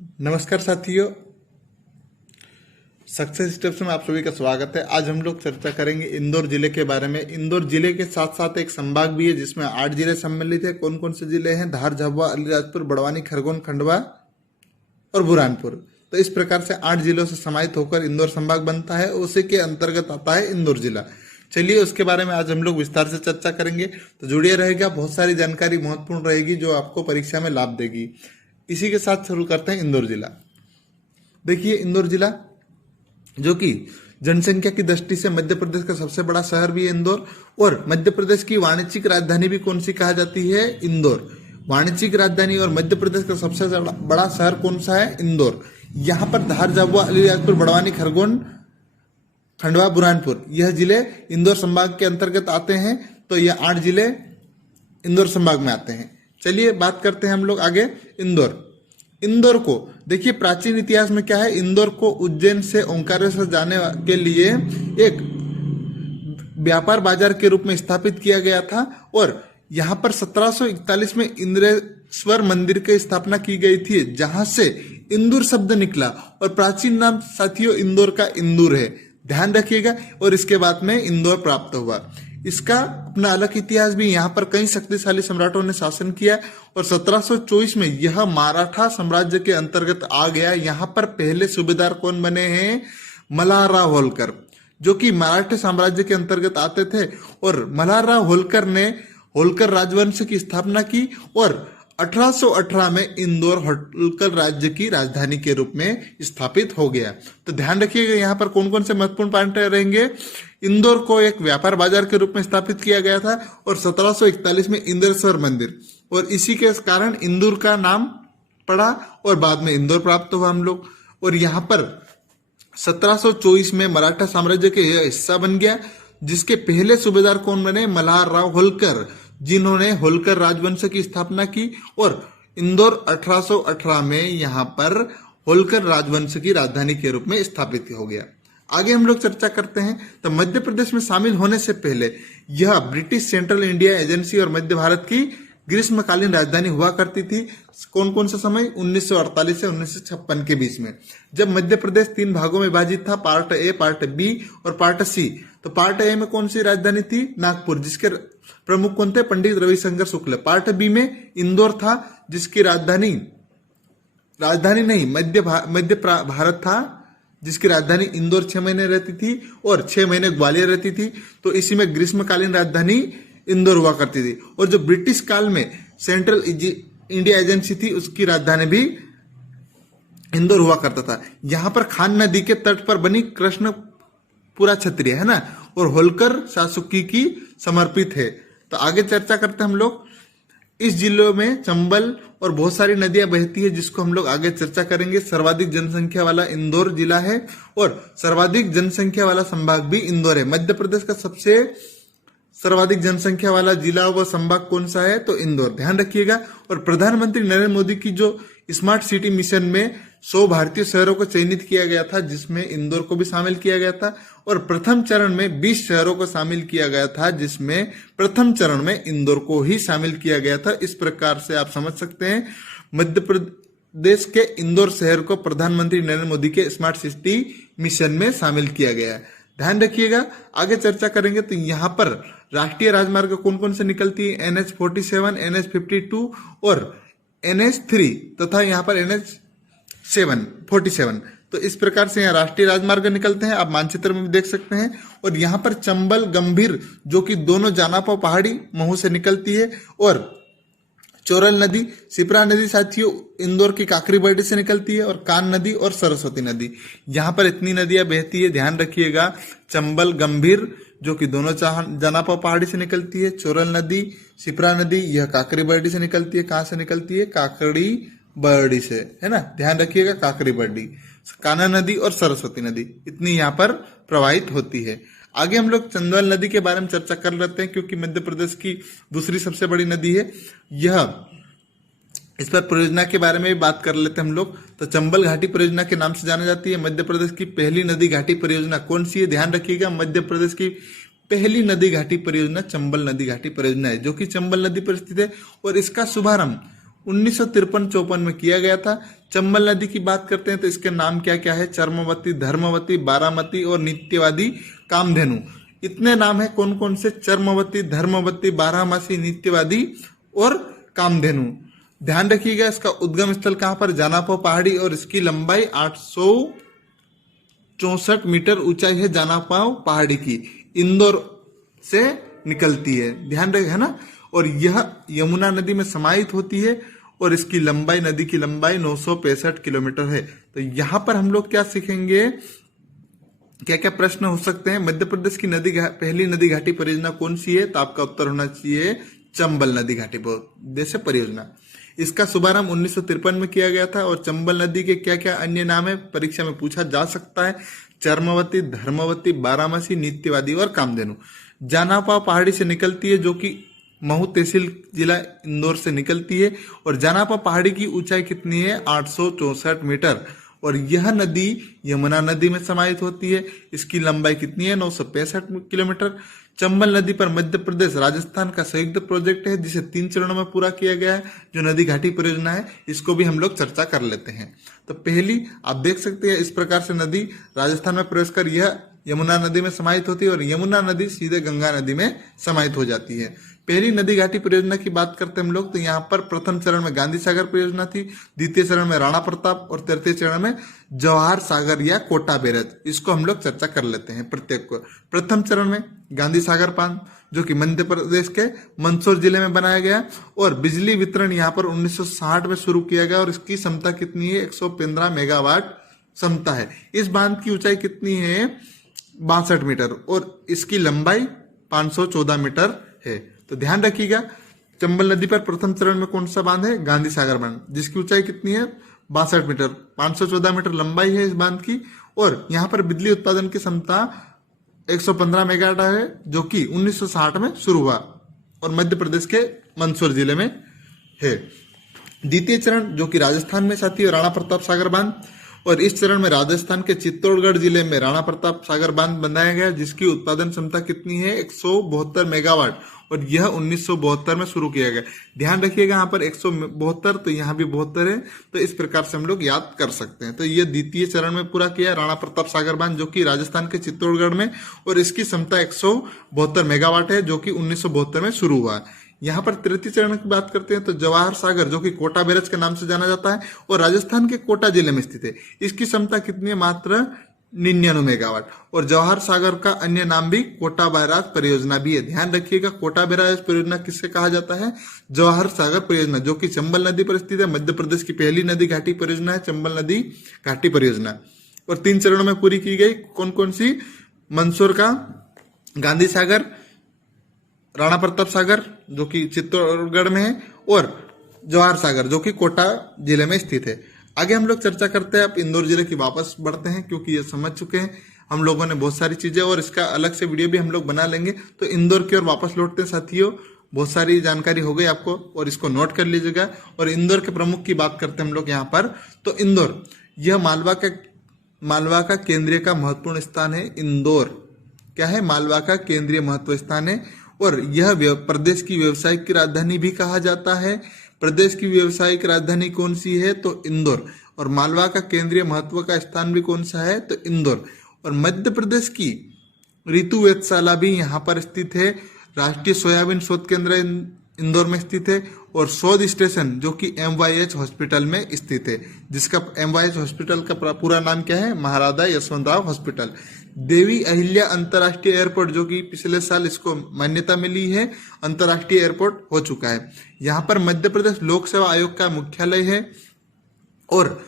नमस्कार साथियों, success steps में आप सभी का स्वागत है। आज हम लोग चर्चा करेंगे इंदौर जिले के बारे में। इंदौर जिले के साथ साथ एक संभाग भी है जिसमें 8 जिले सम्मिलित है। कौन कौन से जिले हैं? धार, झाबुआ, अलीराजपुर, बड़वानी, खरगोन, खंडवा और बुरहानपुर। तो इस प्रकार से 8 जिलों से समाहित होकर इंदौर संभाग बनता है। उसी के अंतर्गत आता है इंदौर जिला। चलिए उसके बारे में आज हम लोग विस्तार से चर्चा करेंगे, तो जुड़िए रहेगा। बहुत सारी जानकारी महत्वपूर्ण रहेगी जो आपको परीक्षा में लाभ देगी। इसी के साथ शुरू करते हैं इंदौर जिला। देखिए, इंदौर जिला जो कि जनसंख्या की दृष्टि से मध्य प्रदेश का सबसे बड़ा शहर भी है इंदौर, और मध्य प्रदेश की वाणिज्यिक राजधानी भी कौन सी कहा जाती है? इंदौर। वाणिज्यिक राजधानी और मध्य प्रदेश का सबसे बड़ा शहर कौन सा है? इंदौर। यहाँ पर धार, झाबुआ, अलीराजपुर, बड़वानी, खरगोन, खंडवा, बुरहानपुर यह जिले इंदौर संभाग के अंतर्गत आते हैं। तो यह 8 जिले इंदौर संभाग में आते हैं। चलिए बात करते हैं हम लोग आगे। इंदौर को देखिए, प्राचीन इतिहास में क्या है, इंदौर को उज्जैन से ओंकारेश्वर जाने के लिए एक व्यापार बाजार के रूप में स्थापित किया गया था, और यहाँ पर 1741 में इंद्रेश्वर मंदिर की स्थापना की गई थी, जहां से इंदौर शब्द निकला। और प्राचीन नाम साथियों इंदौर का इंदूर है, ध्यान रखिएगा। और इसके बाद में इंदौर प्राप्त हुआ। इसका अपना अलग इतिहास भी। यहाँ पर कई शक्तिशाली सम्राटों ने शासन किया, और 1724 में यह मराठा साम्राज्य के अंतर्गत आ गया। यहाँ पर पहले सूबेदार कौन बने हैं? मल्हारराव होलकर, जो कि मराठा साम्राज्य के अंतर्गत आते थे। और मल्हारराव होलकर ने होलकर राजवंश की स्थापना की, और 1818 में इंदौर होलकर राज्य की राजधानी के रूप में स्थापित हो गया। तो ध्यान रखिएगा, यहाँ पर कौन कौन से महत्वपूर्ण पॉइंट रहेंगे। इंदौर को एक व्यापार बाजार के रूप में स्थापित किया गया था, और 1741 में इंद्रेश्वर मंदिर, और इसी के कारण इंदौर का नाम पड़ा, और बाद में इंदौर प्राप्त हुआ हम लोग। और यहाँ पर 1724 में मराठा साम्राज्य के हिस्सा बन गया, जिसके पहले सूबेदार कौन बने? मल्हारराव होलकर, जिन्होंने होलकर राजवंश की स्थापना की। और इंदौर 1818 में यहाँ पर होलकर राजवंश की राजधानी के रूप में स्थापित हो गया। आगे हम लोग चर्चा करते हैं। तो मध्य प्रदेश में शामिल होने से पहले यह ब्रिटिश सेंट्रल इंडिया एजेंसी और मध्य भारत की ग्रीष्मकालीन राजधानी हुआ करती थी। कौन कौन सा समय? 1948 से 1956 के बीच में, जब मध्य प्रदेश 3 भागों में विभाजित था, पार्ट ए, पार्ट बी और पार्ट सी। तो पार्ट ए में कौन सी राजधानी थी? नागपुर, जिसके प्रमुख कौन थे? पंडित रविशंकर शुक्ल। पार्ट बी में इंदौर था, जिसकी राजधानी नहीं मध्य भारत था, जिसकी राजधानी इंदौर 6 महीने रहती थी, और 6 महीने ग्वालियर रहती थी। तो इसी में ग्रीष्मकालीन राजधानी इंदौर हुआ करती थी। और जो ब्रिटिश काल में सेंट्रल इंडिया एजेंसी थी, उसकी राजधानी भी इंदौर हुआ करता था। यहाँ पर खान नदी के तट पर बनी कृष्णपुरा छतरी है ना, और होलकर शासकी की समर्पित है। तो आगे चर्चा करते हैं हम लोग। इस जिलों में चंबल और बहुत सारी नदियां बहती है, जिसको हम लोग आगे चर्चा करेंगे। सर्वाधिक जनसंख्या वाला इंदौर जिला है, और सर्वाधिक जनसंख्या वाला संभाग भी इंदौर है। मध्य प्रदेश का सबसे सर्वाधिक जनसंख्या वाला जिला व संभाग कौन सा है? तो इंदौर, ध्यान रखिएगा। और प्रधानमंत्री नरेंद्र मोदी की जो स्मार्ट सिटी मिशन में 100 भारतीय शहरों को चयनित किया गया था, जिसमें इंदौर को भी शामिल किया गया था। और प्रथम चरण में 20 शहरों को शामिल किया गया था, जिसमें प्रथम चरण में इंदौर को ही शामिल किया गया था। इस प्रकार से आप समझ सकते हैं, मध्य प्रदेश के इंदौर शहर को प्रधानमंत्री नरेंद्र मोदी के स्मार्ट सिटी मिशन में शामिल किया गया है। ध्यान रखिएगा। आगे चर्चा करेंगे। तो यहाँ पर राष्ट्रीय राजमार्ग कौन कौन से निकलती है? NH47, NH52 और NH3 तथा यहाँ पर NH47। तो इस प्रकार से यहाँ राष्ट्रीय राजमार्ग निकलते हैं, आप मानचित्र में भी देख सकते हैं। और यहाँ पर चंबल, गंभीर, जो कि दोनों जानापा पहाड़ी महू से निकलती है, और चोरल नदी, सिपरा नदी साथियों इंदौर की काकरी बर्डी से निकलती है, और कान नदी और सरस्वती नदी। यहाँ पर इतनी नदियां बहती है, ध्यान रखिएगा। चंबल, गंभीर, जो कि दोनों जानापा पहाड़ी से निकलती है। चोरल नदी, सिपरा नदी, यह काकरी बर्डी से निकलती है। कहाँ से निकलती है? काकड़ी बर्डी से, है ना, ध्यान रखिएगा। काकरी बर्डी, कान्हा नदी और सरस्वती नदी इतनी यहाँ पर प्रवाहित होती है। आगे हम लोग चंदौल नदी के बारे में चर्चा कर लेते हैं, क्योंकि मध्य प्रदेश की दूसरी सबसे बड़ी नदी है यह। इस पर परियोजना के बारे में भी बात कर लेते हैं हम लोग। तो चंबल घाटी परियोजना के नाम से जानी जाती है। मध्य प्रदेश की पहली नदी घाटी परियोजना कौन सी है? ध्यान रखिएगा, मध्य प्रदेश की पहली नदी घाटी परियोजना चंबल नदी घाटी परियोजना है, जो कि चंबल नदी पर स्थित है। और इसका शुभारंभ 1953-54 में किया गया था, चंबल नदी की बात करते हैं तो इसके नाम क्या क्या है? चर्मवती, धर्मवती, बारामती और नित्यवादी, कामधेनु। इतने नाम है कौन कौन से? चर्मवती, धर्मवती, बारामासी, नित्यवादी और कामधेनु। ध्यान रखिएगा इसका उद्गम स्थल कहां पर? जानापो पहाड़ी, और इसकी लंबाई 864 मीटर ऊंचाई है जानापाव पहाड़ी की, इंदौर से निकलती है, ध्यान रहे है ना। और यह यमुना नदी में समाहित होती है और इसकी लंबाई, नदी की लंबाई 965 किलोमीटर है। तो यहां पर हम लोग क्या सीखेंगे, क्या क्या प्रश्न हो सकते हैं? मध्य प्रदेश की पहली नदी घाटी परियोजना कौन सी है? तो आपका उत्तर होना चाहिए चंबल नदी घाटी परियोजना। इसका शुभारंभ 1953 में किया गया था। और चंबल नदी के क्या क्या अन्य नाम है, परीक्षा में पूछा जा सकता है? चर्मवती, धर्मवती, बारामासी, नित्यवादी और कामधेनु। जानापा पहाड़ी से निकलती है, जो कि महू तहसील जिला इंदौर से निकलती है। और जानापा पहाड़ी की ऊंचाई कितनी है? 864 मीटर। और यह नदी यमुना नदी में समाहित होती है। इसकी लंबाई कितनी है? 965 किलोमीटर। चंबल नदी पर मध्य प्रदेश राजस्थान का संयुक्त प्रोजेक्ट है, जिसे 3 चरणों में पूरा किया गया है। जो नदी घाटी परियोजना है, इसको भी हम लोग चर्चा कर लेते हैं। तो पहली आप देख सकते हैं, इस प्रकार से नदी राजस्थान में प्रवेश कर यह यमुना नदी में समाहित होती है और यमुना नदी सीधे गंगा नदी में समाहित हो जाती है। पहली नदी घाटी परियोजना की बात करते हैं हम लोग, तो यहाँ पर प्रथम चरण में गांधी सागर परियोजना थी, द्वितीय चरण में राणा प्रताप और तृतीय चरण में जवाहर सागर या कोटा बैराज। इसको हम लोग चर्चा कर लेते हैं प्रत्येक को। प्रथम चरण में गांधी सागर बांध, जो कि मध्य प्रदेश के मंदसौर जिले में बनाया गया, और बिजली वितरण यहाँ पर 1960 में शुरू किया गया। और इसकी क्षमता कितनी है? 115 मेगावाट क्षमता है। इस बांध की ऊंचाई कितनी है? 62 मीटर और इसकी लंबाई 514 मीटर है। तो ध्यान रखिएगा, चंबल नदी पर प्रथम चरण में कौन सा बांध है? गांधी सागर बांध, जिसकी ऊंचाई कितनी है? 62 मीटर, 514 मीटर लंबाई है इस बांध की। और यहाँ पर बिजली उत्पादन की क्षमता 115 मेगावाट है, जो कि 1960 में शुरू हुआ और मध्य प्रदेश के मंदसौर जिले में है। द्वितीय चरण जो कि राजस्थान में साथी है, राणा प्रताप सागर बांध। और इस चरण में राजस्थान के चित्तौड़गढ़ जिले में राणा प्रताप सागर बांध बनाया गया, जिसकी उत्पादन क्षमता कितनी है? 172 मेगावाट, और यह 1972 में शुरू किया गया। ध्यान रखिएगा, यहाँ पर 172 तो यहाँ भी 72 है, तो इस प्रकार से हम लोग याद कर सकते हैं। तो यह द्वितीय चरण में पूरा किया राणा प्रताप सागर बांध, जो कि राजस्थान के चित्तौड़गढ़ में, और इसकी क्षमता 172 मेगावाट है, जो कि 1972 में शुरू हुआ। यहाँ पर तृतीय चरण की बात करते हैं तो जवाहर सागर, जो कि कोटा बैराज के नाम से जाना जाता है और राजस्थान के कोटा जिले में स्थित है। इसकी क्षमता कितनी है? मात्र 99 मेगावाट। और जवाहर सागर का अन्य नाम भी कोटा बैराज परियोजना भी है। ध्यान रखिएगा, कोटा बैराज परियोजना किससे कहा जाता है? जवाहर सागर परियोजना, जो कि चंबल नदी पर स्थित है। मध्य प्रदेश की पहली नदी घाटी परियोजना है चंबल नदी घाटी परियोजना, और 3 चरणों में पूरी की गई। कौन कौन सी? मंदसौर का गांधी सागर, राणा प्रताप सागर जो कि चित्तौड़गढ़ में है, और जवाहर सागर जो कि कोटा जिले में स्थित है। आगे हम लोग चर्चा करते हैं, अब इंदौर जिले की वापस बढ़ते हैं, क्योंकि ये समझ चुके हैं हम लोगों ने बहुत सारी चीजें, और इसका अलग से वीडियो भी हम लोग बना लेंगे। तो इंदौर की ओर वापस लौटते हैं साथियों। बहुत सारी जानकारी हो गई आपको, और इसको नोट कर लीजिएगा। और इंदौर के प्रमुख की बात करते हैं हम लोग यहाँ पर। तो इंदौर यह मालवा का केंद्रीय का महत्वपूर्ण स्थान है। इंदौर क्या है? मालवा का केंद्रीय महत्व स्थान है, और यह प्रदेश की व्यवसायिक राजधानी भी कहा जाता है। प्रदेश की व्यवसायिक राजधानी कौन सी है? तो इंदौर। और मालवा का केंद्रीय महत्व का स्थान भी कौन सा है? तो इंदौर। और मध्य प्रदेश की ऋतु वेधशाला भी यहाँ पर स्थित है। राष्ट्रीय सोयाबीन शोध केंद्र इंदौर में स्थित है, और शोध स्टेशन जो कि MYH हॉस्पिटल में स्थित है, जिसका MYH हॉस्पिटल का पूरा नाम क्या है? महाराजा यशवंतराव हॉस्पिटल। देवी अहिल्या अंतर्राष्ट्रीय एयरपोर्ट, जो कि पिछले साल इसको मान्यता मिली है, अंतर्राष्ट्रीय एयरपोर्ट हो चुका है। यहाँ पर मध्य प्रदेश लोक सेवा आयोग का मुख्यालय है, और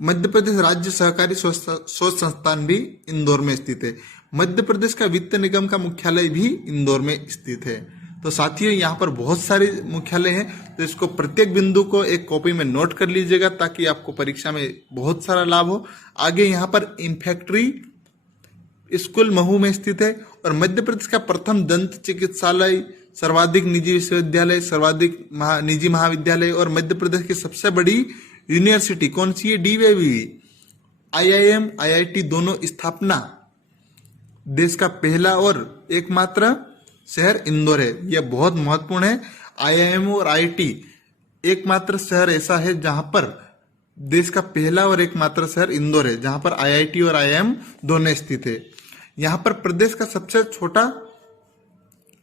मध्य प्रदेश राज्य सहकारी शोध संस्थान भी इंदौर में स्थित है। मध्य प्रदेश का वित्त निगम का मुख्यालय भी इंदौर में स्थित है। तो साथियों, यहाँ पर बहुत सारे मुख्यालय हैं, तो इसको प्रत्येक बिंदु को एक कॉपी में नोट कर लीजिएगा, ताकि आपको परीक्षा में बहुत सारा लाभ हो। आगे यहाँ पर इन्फेक्ट्री स्कूल महू में स्थित है, और मध्य प्रदेश का प्रथम दंत चिकित्सालय, सर्वाधिक निजी विश्वविद्यालय, सर्वाधिक निजी महाविद्यालय, और मध्य प्रदेश की सबसे बड़ी यूनिवर्सिटी कौन सी है? DVV। IIM IIT दोनों स्थापना देश का पहला और एकमात्र शहर इंदौर है। यह बहुत महत्वपूर्ण है। IIM और IIT एकमात्र शहर ऐसा है जहां पर देश का पहला और एकमात्र शहर इंदौर है, जहां पर आईआईटी और आईआईएम दोनों स्थित है। यहाँ पर प्रदेश का सबसे छोटा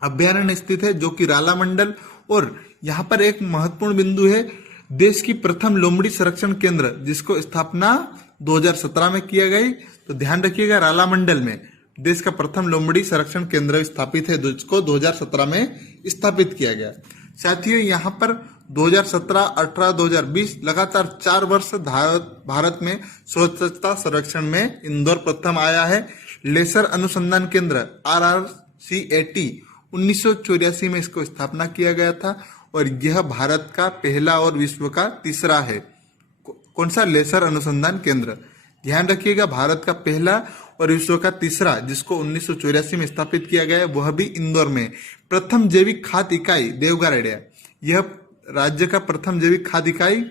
अभ्यारण्य स्थित है जो कि राला मंडल, और यहाँ पर एक महत्वपूर्ण बिंदु है, देश की प्रथम लोमड़ी संरक्षण केंद्र जिसको स्थापना 2017 में किया गई। तो ध्यान रखिएगा, राला मंडल में देश का प्रथम लोमड़ी संरक्षण केंद्र स्थापित है जिसको 2017 में स्थापित किया गया। साथियों, यहाँ पर 2017, 18, 2020 लगातार 4 वर्ष भारत में स्वच्छता संरक्षण में इंदौर प्रथम आया है। लेसर अनुसंधान केंद्र RRCAT 1984 में इसको स्थापना किया गया था, और यह भारत का पहला और विश्व का तीसरा है। कौन सा? लेसर अनुसंधान केंद्र। ध्यान रखिएगा, भारत का पहला और विश्व का तीसरा, जिसको 1984 में स्थापित किया गया है, वह भी इंदौर में। प्रथम जैविक खाद इकाई देवगराडिया, यह राज्य का प्रथम जैविक खाद इकाई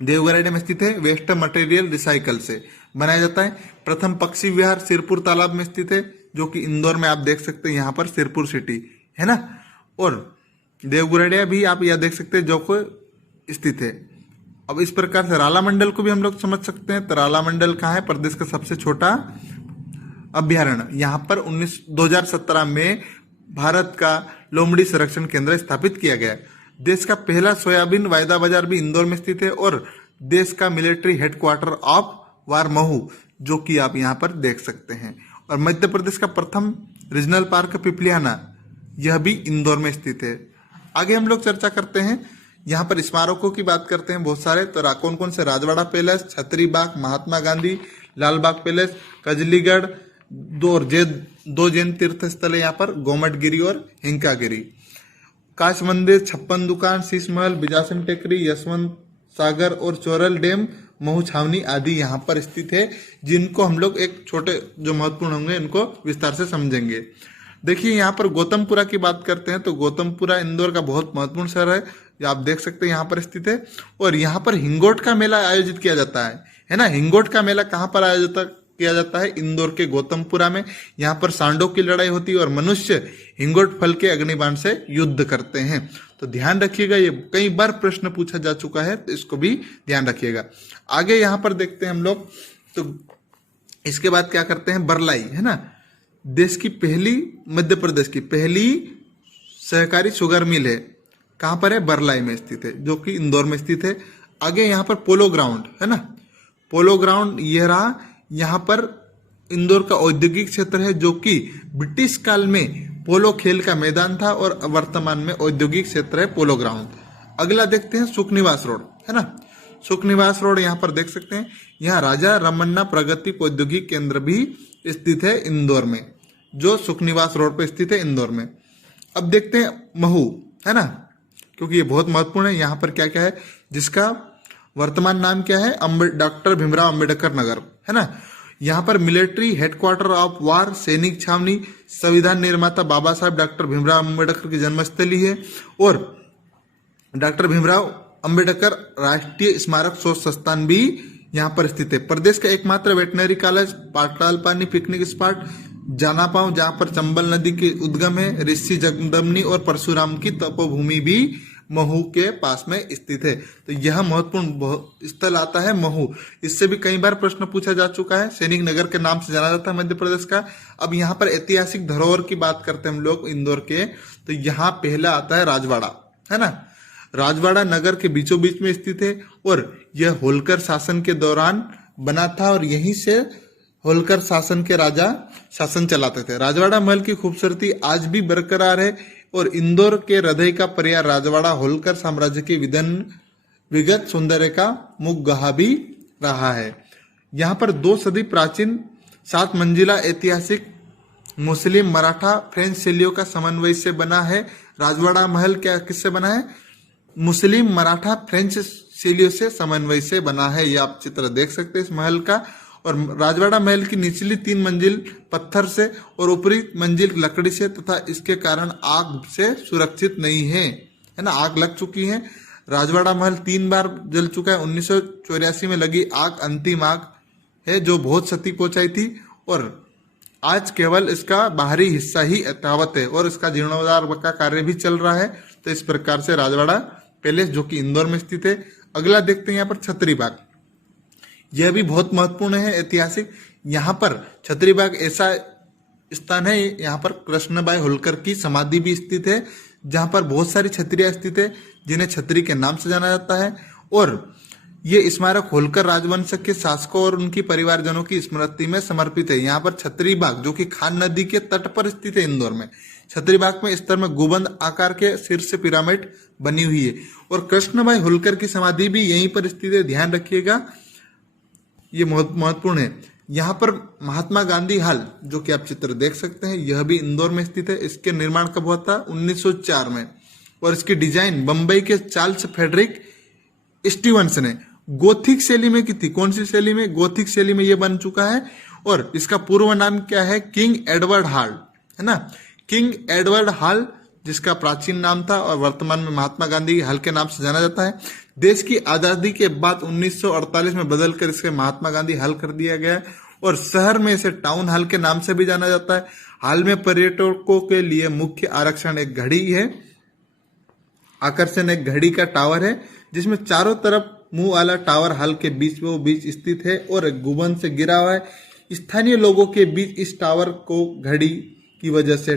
देवगराडिया में स्थित है। वेस्ट मटेरियल रिसाइकल से बनाया जाता है। प्रथम पक्षी विहार सिरपुर तालाब में स्थित है, जो कि इंदौर में आप देख सकते हैं, यहाँ पर सिरपुर सिटी है ना। और देवगराडिया भी आप यह देख सकते हैं जो को स्थित है। अब इस प्रकार से राला मंडल को भी हम लोग समझ सकते हैं। तो राला मंडल कहाँ है? प्रदेश का सबसे छोटा अभ्यारण्य। यहाँ पर 2017 में भारत का लोमड़ी संरक्षण केंद्र स्थापित किया गया। देश का पहला सोयाबीन वायदा बाजार भी इंदौर में स्थित है, और देश का military headquarter of war Mhow, जो कि आप यहाँ पर देख सकते हैं। और मध्य प्रदेश का प्रथम रीजनल पार्क पिपलियाना, यह भी इंदौर में स्थित है। आगे हम लोग चर्चा करते हैं, यहाँ पर स्मारकों की बात करते हैं बहुत सारे। तो कौन कौन से? राजवाड़ा पैलेस, छतरी बाग, महात्मा गांधी, लाल बाग पैलेस, कजलीगढ़, दो जैन तीर्थ स्थल है यहाँ पर, गोमटगिरी और हिंकागिरी, काश मंदिर, छप्पन दुकान, शीश महल, बिजासन टेकरी, यशवंत सागर और चोरल डैम, महू छावनी आदि यहाँ पर स्थित है, जिनको हम लोग एक छोटे जो महत्वपूर्ण होंगे इनको विस्तार से समझेंगे। देखिए, यहाँ पर गौतमपुरा की बात करते हैं तो गौतमपुरा इंदौर का बहुत महत्वपूर्ण शहर है, जो आप देख सकते हैं यहाँ पर स्थित है। और यहाँ पर हिंगोट का मेला आयोजित किया जाता है ना। हिंगोट का मेला कहाँ पर आयोजित किया जाता है? इंदौर के गौतमपुरा में। यहाँ पर सांडों की लड़ाई होती है और मनुष्य हिंगोट फल के अग्निबाण से युद्ध करते हैं। तो ध्यान रखिएगा, ये कई बार प्रश्न पूछा जा चुका है, तो इसको भी ध्यान रखिएगा। आगे यहाँ पर देखते हैं हम लोग, तो इसके बाद क्या करते हैं? बरलाई है ना, देश की पहली, मध्य प्रदेश की पहली सहकारी शुगर मिल है। कहाँ पर है? बरलाई में स्थित है, जो कि इंदौर में स्थित है। आगे यहाँ पर पोलो ग्राउंड है ना, पोलो ग्राउंड यह रहा। यहाँ पर इंदौर का औद्योगिक क्षेत्र है, जो कि ब्रिटिश काल में पोलो खेल का मैदान था, और वर्तमान में औद्योगिक क्षेत्र है पोलो ग्राउंड। अगला देखते हैं सुखनिवास रोड है ना, सुखनिवास रोड यहाँ पर देख सकते हैं। यहाँ राजा रमन्ना प्रगति औद्योगिक केंद्र भी स्थित है इंदौर में, जो सुखनिवास रोड पर स्थित है इंदौर में। अब देखते हैं महू है ना, क्योंकि ये बहुत महत्वपूर्ण है। यहाँ पर क्या क्या है, जिसका वर्तमान नाम क्या है? डॉक्टर भीमराव अंबेडकर नगर है ना। यहाँ पर मिलिट्री हेडक्वार्टर ऑफ वार, सैनिक छावनी, संविधान निर्माता बाबा साहब डॉक्टर भीमराव अंबेडकर की जन्मस्थली है, और डॉक्टर भीमराव अंबेडकर राष्ट्रीय स्मारक शोध संस्थान भी यहाँ पर स्थित है। प्रदेश का एकमात्र veterinary college, Patalpani picnic spot, Janapav, जहाँ पर चंबल नदी के उद्गम है, ऋषि जगदम्नी और परशुराम की तपोभूमि भी महू के पास में स्थित है। तो यह महत्वपूर्ण स्थल आता है महू। इससे भी कई बार प्रश्न पूछा जा चुका है। सैनिक नगर के नाम से जाना जाता है मध्य प्रदेश का। अब यहाँ पर ऐतिहासिक धरोहर की बात करते हैं हम लोग इंदौर के, तो यहाँ पहला आता है राजवाड़ा है ना। राजवाड़ा नगर के बीचों बीच में स्थित है, और यह होलकर शासन के दौरान बना था, और यहीं से होलकर शासन के राजा शासन चलाते थे। राजवाड़ा महल की खूबसूरती आज भी बरकरार है, और इंदौर के हृदय का पर्याय राजवाड़ा होलकर साम्राज्य के विगत सौंदर्य का मुखगहा भी रहा है। यहाँ पर 2 सदी प्राचीन 7 मंजिला ऐतिहासिक मुस्लिम, मराठा, फ्रेंच शैलियों का समन्वय से बना है। राजवाड़ा महल क्या किससे बना है? मुस्लिम, मराठा, फ्रेंच शैलियों से समन्वय से बना है। ये आप चित्र देख सकते हैं इस महल का। और राजवाड़ा महल की निचली 3 मंजिल पत्थर से और ऊपरी मंजिल लकड़ी से, तथा इसके कारण आग से सुरक्षित नहीं है ना, आग लग चुकी है। राजवाड़ा महल 3 बार जल चुका है। 1984 में लगी आग अंतिम आग है, जो बहुत क्षति पहुंचाई थी, और आज केवल इसका बाहरी हिस्सा ही यथावत है, और इसका जीर्णोद्धार का कार्य भी चल रहा है। तो इस प्रकार से राजवाड़ा पैलेस, जो कि इंदौर में स्थित है, अगला देखते हैं यहाँ पर छतरी बाग। यह भी बहुत महत्वपूर्ण है, ऐतिहासिक। यहाँ पर छतरी बाग ऐसा स्थान है, यहाँ पर कृष्णबाई होलकर की समाधि भी स्थित है, जहाँ पर बहुत सारी छतरियां स्थित है जिन्हें छतरी के नाम से जाना जाता है। और ये स्मारक होलकर राजवंश के शासकों और उनकी परिवारजनों की स्मृति में समर्पित है। यहाँ पर छतरी बाग जो कि खान नदी के तट पर स्थित है इंदौर में, छतरी बाग में स्तर में गुंबद आकार के शीर्ष पिरामिड बनी हुई है और कृष्णबाई होलकर की समाधि भी यहीं पर स्थित है, ध्यान रखिएगा, ये महत्वपूर्ण है। यहाँ पर महात्मा गांधी हाल जो कि आप चित्र देख सकते हैं, यह भी इंदौर में स्थित है। इसके निर्माण कब हुआ था? 1904 में। और इसकी डिजाइन बंबई के चार्ल्स फ्रेडरिक स्टीवंस ने गोथिक शैली में की थी। कौन सी शैली में? गोथिक शैली में यह बन चुका है। और इसका पूर्व नाम क्या है? किंग एडवर्ड हॉल, है ना। किंग एडवर्ड हॉल जिसका प्राचीन नाम था और वर्तमान में महात्मा गांधी हॉल के नाम से जाना जाता है। देश की आजादी के बाद 1948 में बदलकर इसे महात्मा गांधी हॉल कर दिया गया और शहर में इसे टाउन हॉल के नाम से भी जाना जाता है। हाल में पर्यटकों के लिए मुख्य आकर्षण एक घड़ी है, आकर्षण एक घड़ी का टावर है जिसमें चारों तरफ मुंह वाला टावर हॉल के बीच स्थित है और एक गुंबद से घिरा हुआ है। स्थानीय लोगों के बीच इस टावर को घड़ी की वजह से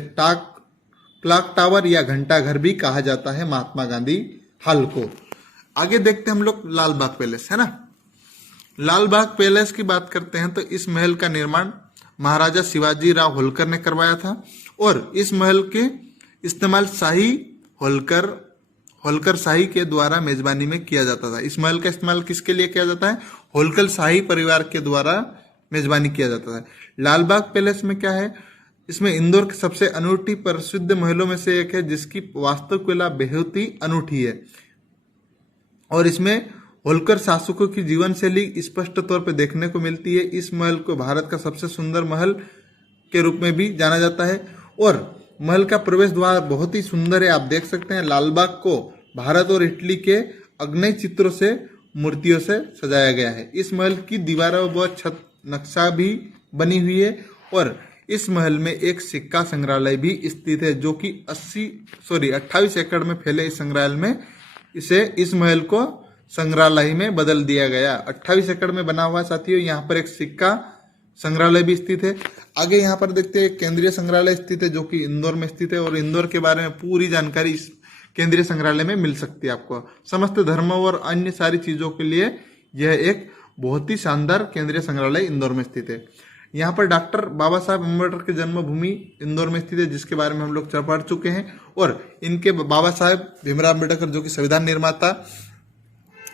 क्लॉक टावर या घंटा घर भी कहा जाता है, महात्मा गांधी हॉल को। आगे देखते हैं हम लोग लाल बाग पैलेस, है ना। लाल बाग पैलेस की बात करते हैं तो इस महल का निर्माण महाराजा शिवाजी राव होलकर ने करवाया था और इस महल के इस्तेमाल शाही होलकर शाही के द्वारा मेजबानी में किया जाता था। इस महल का इस्तेमाल किसके लिए किया जाता है? होलकर शाही परिवार के द्वारा मेजबानी किया जाता था। लाल बाग पैलेस में क्या है? इसमें इंदौर के सबसे अनूठी प्रसिद्ध महलों में से एक है जिसकी वास्तुकला बेहद ही अनूठी है और इसमें होलकर शासकों की जीवन शैली स्पष्ट तौर पर देखने को मिलती है। इस महल को भारत का सबसे सुंदर महल के रूप में भी जाना जाता है और महल का प्रवेश द्वार बहुत ही सुंदर है, आप देख सकते हैं। लाल बाग को भारत और इटली के अग्नि चित्रों से मूर्तियों से सजाया गया है। इस महल की दीवारों व छत नक्शा भी बनी हुई है और इस महल में एक सिक्का संग्रहालय भी स्थित है जो कि 28 एकड़ में फैले इस संग्रहालय में इस महल को संग्रहालय में बदल दिया गया। 28 एकड़ में बना हुआ साथियों। यहाँ पर एक सिक्का संग्रहालय भी स्थित है। आगे यहाँ पर देखते हैं केंद्रीय संग्रहालय स्थित है जो कि इंदौर में स्थित है और इंदौर के बारे में पूरी जानकारी इस केंद्रीय संग्रहालय में मिल सकती है आपको। समस्त धर्मों और अन्य सारी चीजों के लिए यह एक बहुत ही शानदार केंद्रीय संग्रहालय इंदौर में स्थित है। यहाँ पर डॉक्टर बाबा साहब अम्बेडकर की जन्मभूमि इंदौर में स्थित है जिसके बारे में हम लोग पढ़ चुके हैं और इनके बाबा साहेब भीमराव अम्बेडकर जो कि संविधान निर्माता,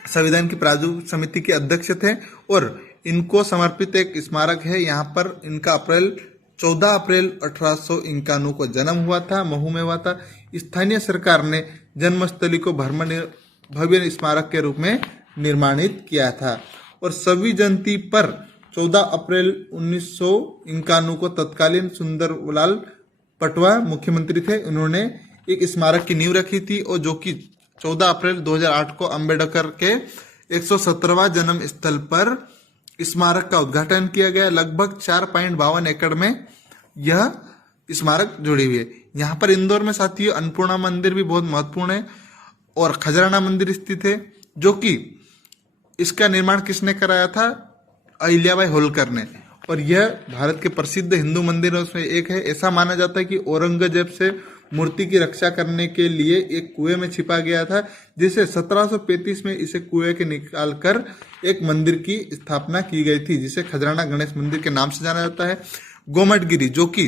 संविधान की प्रारूप समिति के अध्यक्ष थे और इनको समर्पित एक स्मारक है। यहाँ पर इनका 14 अप्रैल 1851 को जन्म हुआ था, महू में हुआ था। स्थानीय सरकार ने जन्मस्थली को भव्य स्मारक के रूप में निर्माणित किया था और 26 जयंती पर 14 अप्रैल 1951 को तत्कालीन सुंदरलाल पटवा मुख्यमंत्री थे, उन्होंने एक स्मारक की नींव रखी थी और जो कि 14 अप्रैल 2008 को अंबेडकर के 117वां जन्म स्थल पर स्मारक का उद्घाटन किया गया। लगभग 4.52 एकड़ में यह स्मारक जुड़ी हुई है। यहाँ पर इंदौर में साथियों अन्नपूर्णा मंदिर भी बहुत महत्वपूर्ण है और खजराना मंदिर स्थित है जो कि इसका निर्माण किसने कराया था? अहिल्याबाई होलकर ने और यह भारत के प्रसिद्ध हिंदू मंदिरों में एक है। ऐसा माना जाता है कि औरंगजेब से मूर्ति की रक्षा करने के लिए एक कुएं में छिपा गया था जिसे 1735 में इसे कुएं के निकालकर एक मंदिर की स्थापना की गई थी जिसे खजराना गणेश मंदिर के नाम से जाना जाता है। गोमटगिरी जो कि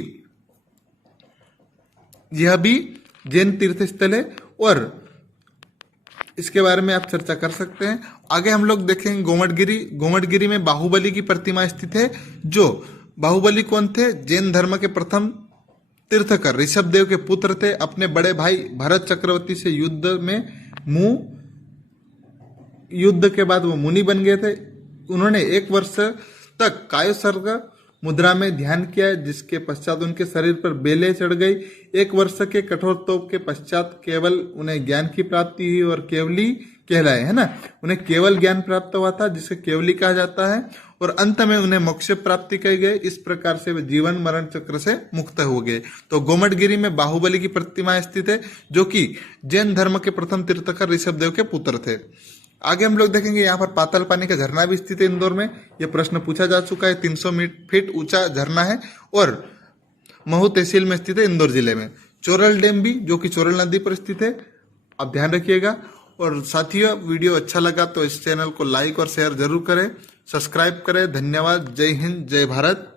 यह भी जैन तीर्थ स्थल है और इसके बारे में आप चर्चा कर सकते हैं। आगे हम लोग देखेंगे गोमटगिरी में बाहुबली की प्रतिमा स्थित है। जो बाहुबली कौन थे? जैन धर्म के प्रथम तीर्थकर ऋषभ देव के पुत्र थे। अपने बड़े भाई भरत चक्रवर्ती से युद्ध के बाद वो मुनि बन गए थे। उन्होंने 1 वर्ष तक कायसर्ग मुद्रा में ध्यान किया जिसके पश्चात उनके शरीर पर बेले चढ़ गई। 1 वर्ष के कठोर तप के पश्चात केवल उन्हें ज्ञान की प्राप्ति हुई और केवली कहलाए, है ना। उन्हें केवल ज्ञान प्राप्त हुआ था जिसे केवली कहा जाता है और अंत में उन्हें मोक्ष प्राप्ति कही गई। इस प्रकार से वे जीवन मरण चक्र से मुक्त हो गए। तो गोमटगिरी में बाहुबली की प्रतिमा स्थित है जो कि जैन धर्म के प्रथम तीर्थकर ऋषभ देव के पुत्र थे। आगे हम लोग देखेंगे यहाँ पर पाताल पानी का झरना भी स्थित है इंदौर में। यह प्रश्न पूछा जा चुका है। 300 फीट ऊंचा झरना है और महू तहसील में स्थित है इंदौर जिले में। चोरल डैम भी, जो कि चोरल नदी पर स्थित है, आप ध्यान रखिएगा। और साथियों, वीडियो अच्छा लगा तो इस चैनल को लाइक और शेयर जरूर करें, सब्सक्राइब करें। धन्यवाद। जय हिंद, जय भारत।